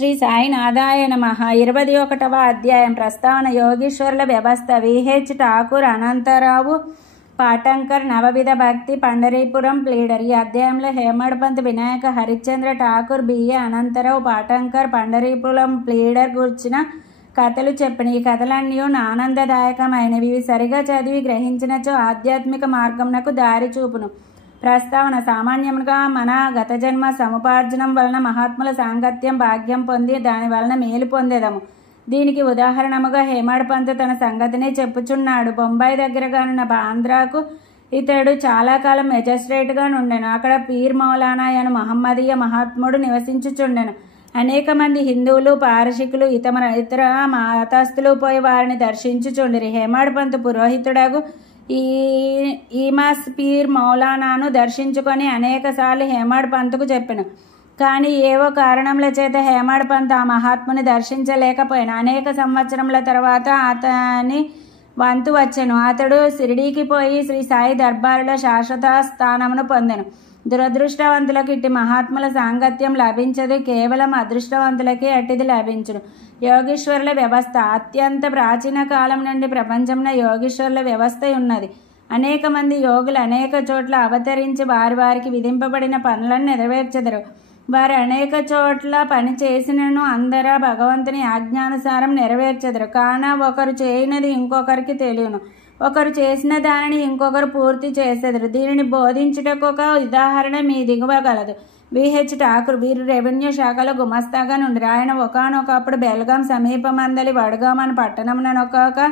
శ్రీ సాయినాథాయ నమః. 21వ అధ్యాయం. ప్రస్తావన. యోగీశ్వరుల వ్యవస్థ. విహెచ్ ఠాకూర్, అనంతరావు పాటంకర్. నవవిధ భక్తి. పండరీపురం ప్లీడర్. ఈ అధ్యాయంలో హేమడ్పంత్, వినాయక హరిశ్చంద్ర ఠాకూర్, బిఏ అనంతరావు పాటంకర్, పండరీపురం ప్లీడర్ గుర్చిన కథలు చెప్పిన. ఈ కథలన్నీ ఆనందదాయకమైనవి. ఇవి సరిగా చదివి గ్రహించినచో ఆధ్యాత్మిక మార్గమునకు దారి చూపును. ప్రస్తావన. సామాన్యముగా మన గత జన్మ సముపార్జనం వలన మహాత్ముల సాంగత్యం భాగ్యం పొంది దాని వలన మేలు పొందేదము. దీనికి ఉదాహరణముగా హేమడ్పంత్ తన సంగతినే చెప్పుచున్నాడు. బొంబాయి దగ్గరగానున్న బాంద్రాకు ఇతడు చాలా కాలం మెజిస్ట్రేట్గా నుండెను. అక్కడ పీర్ మౌలానా అను మహమ్మదీయ మహాత్ముడు నివసించుచుండెను. అనేక మంది హిందువులు, పారసికులు, ఇతర మతస్థులు పోయి వారిని దర్శించుచుండిరి. హేమడ్పంత్ పురోహితుడగు ఈమాస్ పీర్ మౌలానాను దర్శించుకొని అనేకసార్లు హేమడ్పంత్కు చెప్పెను. కానీ ఏవో కారణముల చేత హేమడ్పంత్ ఆ మహాత్ముని దర్శించలేకపోయాను. అనేక సంవత్సరముల తర్వాత అతని వంతు వచ్చెను. అతడు షిరిడీకి పోయి శ్రీ సాయి దర్బారులో శాశ్వత స్థానమును పొందెను. దురదృష్టవంతులకు ఇట్టి మహాత్ముల సాంగత్యం లభించదు. కేవలం అదృష్టవంతులకే అట్టిది లభించును. యోగీశ్వరుల వ్యవస్థ. అత్యంత ప్రాచీన కాలం నుండి ప్రపంచంలో యోగీశ్వరుల వ్యవస్థ ఉన్నది. అనేక మంది యోగులు అనేక చోట్ల అవతరించి వారికి విధింపబడిన పనులను నెరవేర్చెదరు. వారు అనేక చోట్ల పని చేసినను అందరూ భగవంతుని ఆజ్ఞానుసారం నెరవేర్చెదరు. కాన ఒకరు చేయనది ఇంకొకరికి తెలియను. ఒకరు చేసిన దానిని ఇంకొకరు పూర్తి చేసేదరు. దీనిని బోధించుటకు ఒక ఉదాహరణ మీ దిగువ గలదు. విహెచ్ ఠాకూర్. వీరు రెవెన్యూ శాఖలో గుమస్తాగా నుండి ఆయన ఒకనొకప్పుడు బెల్గాం సమీపమందలి వడ్గాం అని పట్టణంనొక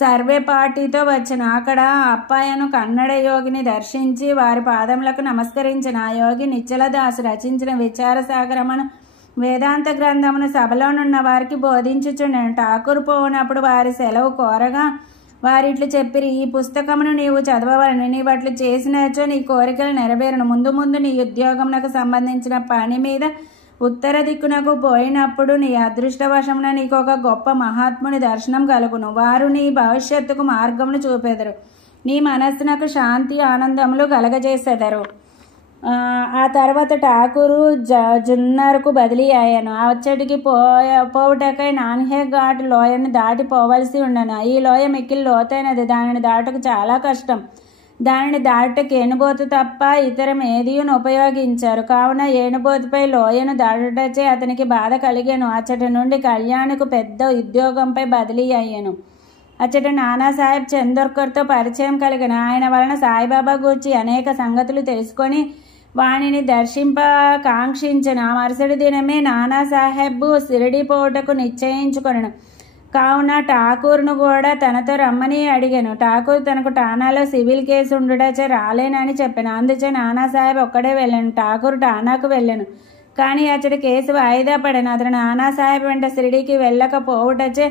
సర్వే పార్టీతో వచ్చాను. అక్కడ అప్పాయను కన్నడ యోగిని దర్శించి వారి పాదములకు నమస్కరించిన. ఆ యోగి నిశ్చలదాసు రచించిన విచారసాగరమును వేదాంత గ్రంథమును సభలోనున్న వారికి బోధించుచుండెను. ఠాకూర్ పోవునప్పుడు వారి సెలవు కోరగా వారిట్లు చెప్పిరి, ఈ పుస్తకమును నీవు చదవవలను. నీవు అట్లు చేసినచో నీ కోరికలు నెరవేరును. ముందు ముందు నీ ఉద్యోగమునకు సంబంధించిన పని మీద ఉత్తర దిక్కునకు పోయినప్పుడు నీ అదృష్టవశమున నీకు ఒక గొప్ప మహాత్ముని దర్శనం కలుగును. వారు నీ భవిష్యత్తుకు మార్గమును చూపెదరు. నీ మనస్సునకు శాంతి ఆనందములు కలగజేసెదరు. ఆ తర్వాత ఠాకూరు జున్నర్కు బదిలీ అయ్యాను. అచ్చటికి పోవుటకై నాన్హే ఘాట్ లోయను దాటి పోవలసి ఉండను. ఈ లోయ మిక్కిలి లోతైనది. దానిని దాటకు చాలా కష్టం. దానిని దాటుటకు ఏనుబోతు తప్ప ఇతరం ఏదియును ఉపయోగించారు. కావున ఏనుబోతుపై లోయను దాటుటచే అతనికి బాధ కలిగాను. అచ్చటి నుండి కళ్యాణ్కు పెద్ద ఉద్యోగంపై బదిలీ అయ్యాను. అచ్చట నానాసాహెబ్ చందోర్కర్తో పరిచయం కలిగిన. ఆయన వలన సాయిబాబా గూర్చి అనేక సంగతులు తెలుసుకొని వాణిని దర్శింప కాంక్షించను. ఆ మరుసటి దినమే నానాసాహెబ్ షిరిడీ పోవుటకు నిశ్చయించుకొనెను. కావున ఠాకూర్ను కూడా తనతో రమ్మని అడిగాను. ఠాకూర్ తనకు టానాలో సివిల్ కేసు ఉండుటచే రాలేనని చెప్పాను. అందుచే నానాసాహెబ్ ఒక్కడే వెళ్ళాను. ఠాకూర్ టానాకు వెళ్ళాను. కానీ అచ్చటి కేసు వాయిదా పడాను. అతను నానాసాహెబ్ వెంట షిరిడీకి వెళ్ళకపోవుటచే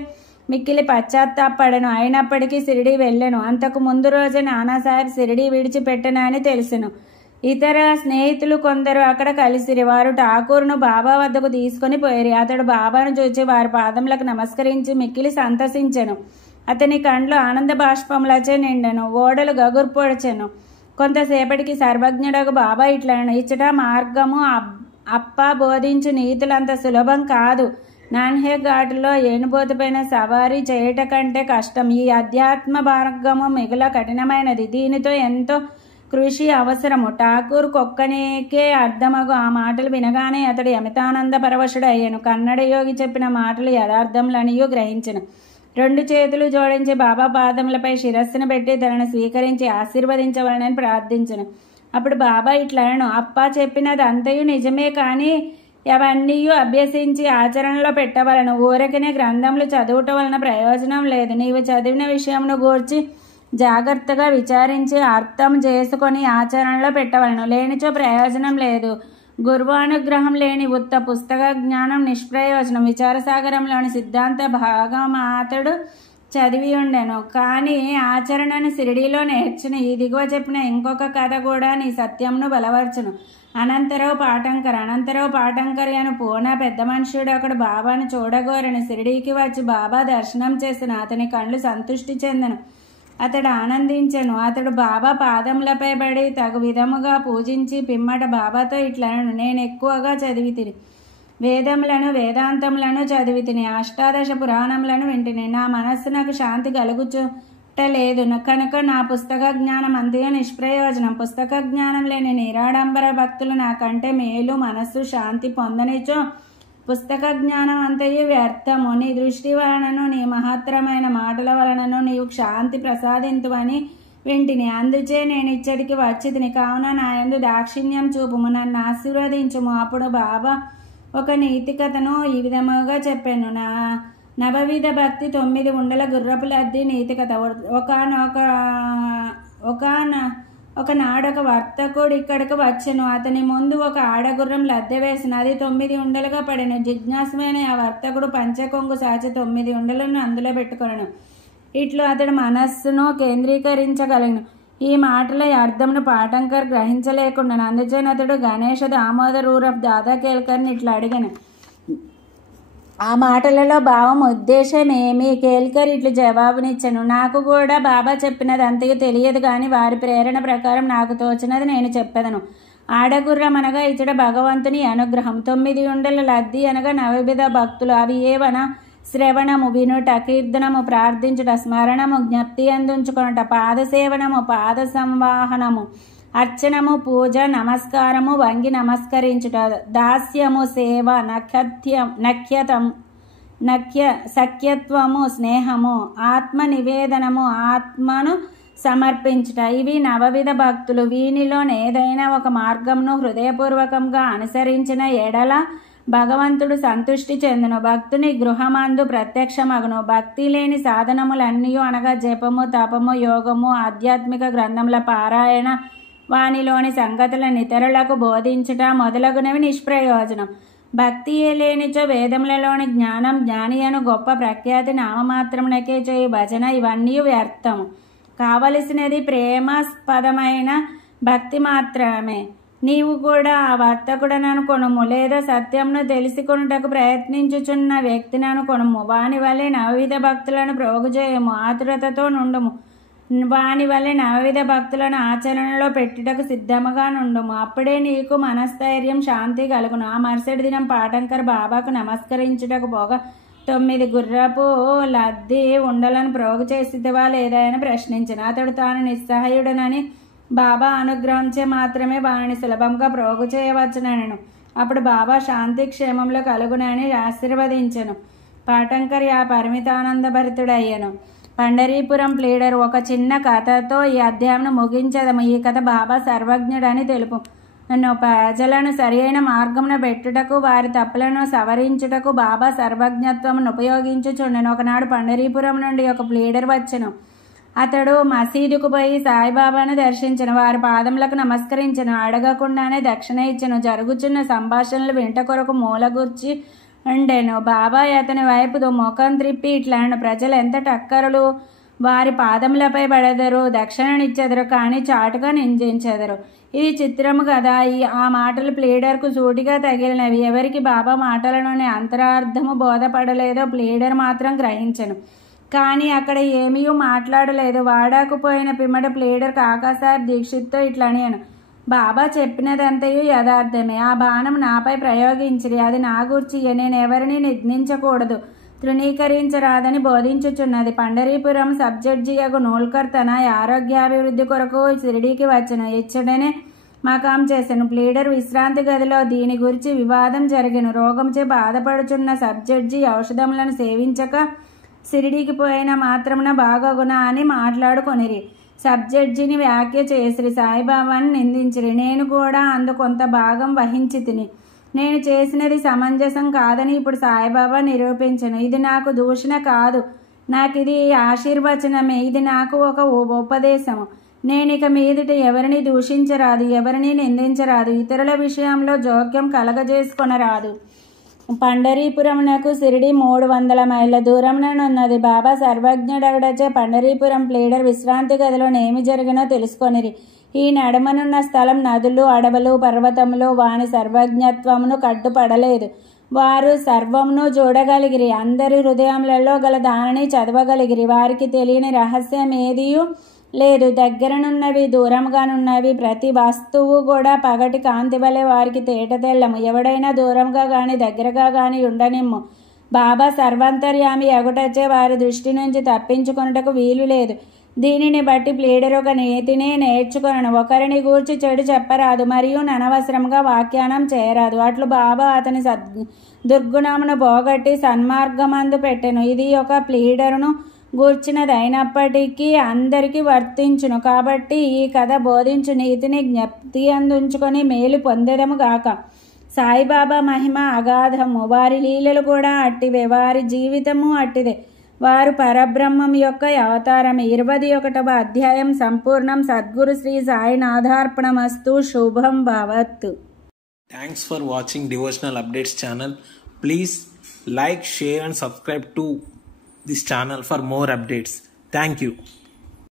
మిక్కిలి పశ్చాత్తాపడను. అయినప్పటికీ షిరిడీ వెళ్ళాను. అంతకు ముందు రోజే నానాసాహెబ్ షిరిడీ విడిచిపెట్టనని తెలుసును. ఇతర స్నేహితులు కొందరు అక్కడ కలిసిరి. వారు ఠాకూర్ను బాబా వద్దకు తీసుకొని పోయిరి. అతడు బాబాను చూచి వారి పాదములకు నమస్కరించి మిక్కిలి సంతసించెను. అతని కండ్లు ఆనంద బాష్పములచే నిండెను. ఓడలు గగుర్పొడిచెను. కొంతసేపటికి సర్వజ్ఞుడకు బాబా ఇట్లను, ఇచ్చట మార్గము అప్ప బోధించు నీతులంత సులభం కాదు. నాన్హే ఘాటులో ఏనుబోతుపైన సవారీ చేయుట కంటే కష్టం. ఈ అధ్యాత్మ మార్గము మిగుల కఠినమైనది. దీనితో ఎంతో కృషి అవసరము. ఠాకూర్ కొక్కనికే అర్థమగు ఆ మాటలు వినగానే అతడు అమితానంద పరవశుడు అయ్యాను. కన్నడ యోగి చెప్పిన మాటలు యథార్థములనియూ గ్రహించను. 2 చేతులు జోడించి బాబా పాదములపై శిరస్సును పెట్టి తనను స్వీకరించి ఆశీర్వదించవలనని ప్రార్థించను. అప్పుడు బాబా ఇట్లను, అప్ప చెప్పినది అంతయు నిజమే, కానీ అవన్నీ అభ్యసించి ఆచరణలో పెట్టవలను. ఊరకనే గ్రంథములు చదువుట వలన ప్రయోజనం లేదు. నీవు చదివిన విషయమును గూర్చి జాగ్రత్తగా విచారించి అర్థం చేసుకొని ఆచరణలో పెట్టవలను. లేనిచో ప్రయోజనం లేదు. గురువానుగ్రహం లేని ఉత్త పుస్తక జ్ఞానం నిష్ప్రయోజనం. విచారసాగరంలోని సిద్ధాంత భాగమాతడు చదివి ఉండెను, కానీ ఆచరణను షిరిడీలో నేర్చిన. ఈ దిగువ చెప్పిన ఇంకొక కథ కూడా నీ సత్యంను బలవర్చును. అనంతరావు పాటంకర్ అను పూనా పెద్ద మనుష్యుడు అక్కడ బాబాను చూడగోరని షిరిడీకి వచ్చి బాబా దర్శనం చేసిన. అతని కళ్ళు సంతృష్టి చెందను. అతడు ఆనందించెను. అతడు బాబా పాదములపై పడి తగు విధముగా పూజించి పిమ్మట బాబాతో ఇట్లను, నేను ఎక్కువగా చదివి తిని వేదములను వేదాంతములను చదివి తిని, అష్టాదశ పురాణములను వింటిని. నా మనస్సు నాకు శాంతి కలుగుచుటలేదు కనుక నా పుస్తక జ్ఞానం అంతయు నిష్ప్రయోజనం. పుస్తక జ్ఞానం లేని నిరాడంబర భక్తులు నాకంటే మేలు మనస్సు శాంతి పొందనిచో పుస్తక జ్ఞానం అంతయు వ్యర్థము. నీ దృష్టి వలనను నీ మహత్తరమైన మాటల వలనను నీవు శాంతి ప్రసాదింతువని వింటిని. అందుచే నేను ఇచ్చటికి వచ్చి తిని. కావున నా యందు దాక్షిణ్యం చూపుము, నన్ను ఆశీర్వదించుము. అప్పుడు బాబా ఒక నీతి కథను ఈ విధముగా చెప్పాను. నవవిధ భక్తి 9 ఉండల గుర్రపు లద్ది నీతి కథ. ఒకనాడొక వర్తకుడు ఇక్కడికి వచ్చెను. అతని ముందు ఒక ఆడగుర్రం లద్దె వేసిన, అది 9 ఉండలుగా పడెను. జిజ్ఞాసమైన ఆ వర్తకుడు పంచకొంగు సాచి 9 ఉండలను అందులో పెట్టుకొనెను. ఇట్లు అతడు మనస్సును కేంద్రీకరించగలను. ఈ మాటల అర్థమును పాటంకర్ గ్రహించలేకుండాను. అందుచేత అతడు గణేష దామోదర్ ఊరఫ్ దాదా కేల్కర్ని ఇట్లా అడిగాను, ఆ మాటలలో భావం ఉద్దేశం ఏమి? కేల్కర్ ఇట్లు జవాబునిచ్చాను, నాకు కూడా బాబా చెప్పినది అంతగా తెలియదు కానీ వారి ప్రేరణ ప్రకారం నాకు తోచినది నేను చెప్పెదను. ఆడగుర్రం అనగా ఇచ్చట భగవంతుని అనుగ్రహం. 9 ఉండల లద్ది అనగా నవవిధ భక్తులు. అవి ఏవన శ్రవణము, వినుట, కీర్తనము, ప్రార్థించుట, స్మరణము, జ్ఞప్తి అందుంచుకొనుట, పాదసేవనము, పాద సంవాహనము, అర్చనము, పూజ, నమస్కారము, వంగి నమస్కరించుట, దాస్యము, సేవ, సఖ్యత్వము, స్నేహము, ఆత్మ నివేదనము, ఆత్మను సమర్పించుట. ఇవి నవవిధ భక్తులు. వీనిలో ఏదైనా ఒక మార్గంను హృదయపూర్వకంగా అనుసరించిన ఎడల భగవంతుడు సంతుష్టి చెందును, భక్తుని గృహమందు ప్రత్యక్షమగును. భక్తి లేని సాధనములన్నీ అనగా జపము, తపము, యోగము, ఆధ్యాత్మిక గ్రంథముల పారాయణ, వానిలోని సంగతులను ఇతరులకు బోధించుట మొదలగునవి నిష్ప్రయోజనం. భక్తియే లేనిచో వేదములలోని జ్ఞానం, జ్ఞాని అను గొప్ప ప్రఖ్యాతి నామమాత్రమునకే చేయు భజన ఇవన్నీ వ్యర్థము. కావలసినది ప్రేమాస్పదమైన భక్తి మాత్రమే. నీవు కూడా ఆ వర్తకుడనను కొనుము, లేదా సత్యమును తెలుసుకొనుటకు ప్రయత్నించుచున్న వ్యక్తినను కొనుము. వాని వలె నవవిధ భక్తులను ప్రోగుచేయము, ఆతురతతో నుండుము. వాని వలె నవవిధ భక్తులను ఆచరణలో పెట్టుటకు సిద్ధముగా నుండుము. అప్పుడే నీకు మనస్థైర్యం, శాంతి కలుగును. ఆ మరుసటి దినం పాటంకర్ బాబాకు నమస్కరించుటకు పోగా 9 గుర్రపు లద్ది ఉండలను ప్రోగు చేసిదివా లేదా అని ప్రశ్నించిన. అతడు తాను నిస్సహాయుడనని బాబా అనుగ్రహించే మాత్రమే వారిని సులభంగా ప్రోగు చేయవచ్చునను. అప్పుడు బాబా శాంతి క్షేమంలో కలుగునని ఆశీర్వదించెను. పాటంకర్ ఆ పరిమితానందభరితుడయ్యను. పండరీపురం ప్లీడర్. ఒక చిన్న కథతో ఈ అధ్యాయం ముగించదము. ఈ కథ బాబా సర్వజ్ఞుడని తెలుపు. ప్రజలను సరియైన మార్గమున పెట్టుటకు, వారి తప్పులను సవరించుటకు బాబా సర్వజ్ఞత్వమును ఉపయోగించుచుండెను. ఒకనాడు పండరీపురం నుండి ఒక ప్లీడర్ వచ్చెను. అతడు మసీదుకు పోయి సాయిబాబాను దర్శించను. వారి పాదములకు నమస్కరించను. అడగకుండానే దక్షిణ ఇచ్చను. జరుగుచున్న సంభాషణలు వింట కొరకు మూలగూర్చి ఉండెను. బాబా అతని వైపు ముఖం త్రిప్పి ఇట్లను, ప్రజలు ఎంత టక్కరులు, వారి పాదములపై పడెదరు, దక్షిణనిచ్చెదరు, కానీ చాటుగా నిందించెదరు. ఇది చిత్రము కదా. ఆ మాటలు ప్లీడర్కు సూటిగా తగిలినవి. ఎవరికి బాబా మాటలలోని అంతరార్థము బోధపడలేదో ప్లీడర్ మాత్రం గ్రహించెను. కానీ అక్కడ ఏమీ మాట్లాడలేదు. వాడాకు పోయిన పిమ్మట ప్లీడర్ కాకాసాహెబ్ దీక్షిత్తో ఇట్లనియను, బాబా చెప్పినదంతయు యథార్థమే. ఆ బాణం నాపై ప్రయోగించిరి. అది నా గూర్చియే. నేను ఎవరిని నిందించకూడదు, తృణీకరించరాదని బోధించుచున్నది. పండరీపురం సబ్జడ్జియగు నూల్కర్ తన ఆరోగ్యాభివృద్ధి కొరకు షిరిడీకి వచ్చెను. ఇచ్చడనే మకాం చేసెను. ప్లీడర్ విశ్రాంతి గదిలో దీని గురించి వివాదం జరిగెను. రోగంచే బాధపడుచున్న సబ్జడ్జి ఔషధములను సేవించక షిరిడీకి పోయిన మాత్రమున బాగగునా అని మాట్లాడుకొనిరి. సబ్జడ్జిని వ్యాఖ్య చేసిరి. సాయిబాబాను నిందించిరి. నేను కూడా అందు కొంత భాగం వహించి తిని. నేను చేసినది సమంజసం కాదని ఇప్పుడు సాయిబాబా నిరూపించను. ఇది నాకు దూషణ కాదు, నాకు ఇది ఆశీర్వచనమే. ఇది నాకు ఒక ఉపదేశము. నేనిక మీదట ఎవరిని దూషించరాదు, ఎవరిని నిందించరాదు, ఇతరుల విషయంలో జోక్యం కలగజేసుకొనరాదు. పండరీపురమునకు షిరిడి 300 మైళ్ళ దూరంలోనున్నది. బాబా సర్వజ్ఞుడగడచే పండరీపురం ప్లీడర్ విశ్రాంతి గదిలో ఏమి జరిగినో తెలుసుకొనిరి. ఈ నడమనున్న స్థలం నదులు, అడవులు, పర్వతములు వాని సర్వజ్ఞత్వమును కట్టుపడలేదు. వారు సర్వమును చూడగలిగిరి. అందరి హృదయములలో గల దానిని చదవగలిగిరి. వారికి తెలియని రహస్యం ఏదియూ లేదు. దగ్గరనున్నవి దూరంగానున్నవి ప్రతి వస్తువు కూడా పగటి కాంతి వలె వారికి తేట తెల్లము. ఎవడైనా దూరంగా గాని దగ్గరగా గాని ఉండనిమ్ము. బాబా సర్వాంతర్యామి అగుటచే వారి దృష్టి నుంచి తప్పించుకొనుటకు వీలు లేదు. దీనిని బట్టి ప్లీడర్ ఒక నీతిని నేర్చుకొనను. ఒకరిని గూర్చి చెడు చెప్పరాదు మరియు అనవసరంగా వ్యాఖ్యానం చేయరాదు. అట్లు బాబా అతని దుర్గుణమును పోగొట్టి సన్మార్గమందు పెట్టెను. ఇది ఒక ప్లీడరును గూర్చినదైనప్పటికీ అందరికీ వర్తించును. కాబట్టి ఈ కథ బోధించు నీతిని జ్ఞప్తి అందుంచుకొని మేలు పొందెదము గాక. సాయిబాబా మహిమ అగాధము. వారి లీలలు కూడా అట్టివే. వారి జీవితము అట్టిదే. వారు పరబ్రహ్మం యొక్క అవతారమే. 21వ అధ్యాయం సంపూర్ణం. సద్గురు శ్రీ సాయినాథార్పణమస్తు. శుభం భవత్. Thanks for watching Devotional Updates channel. Please like, share and subscribe to this channel for more updates. Thank you.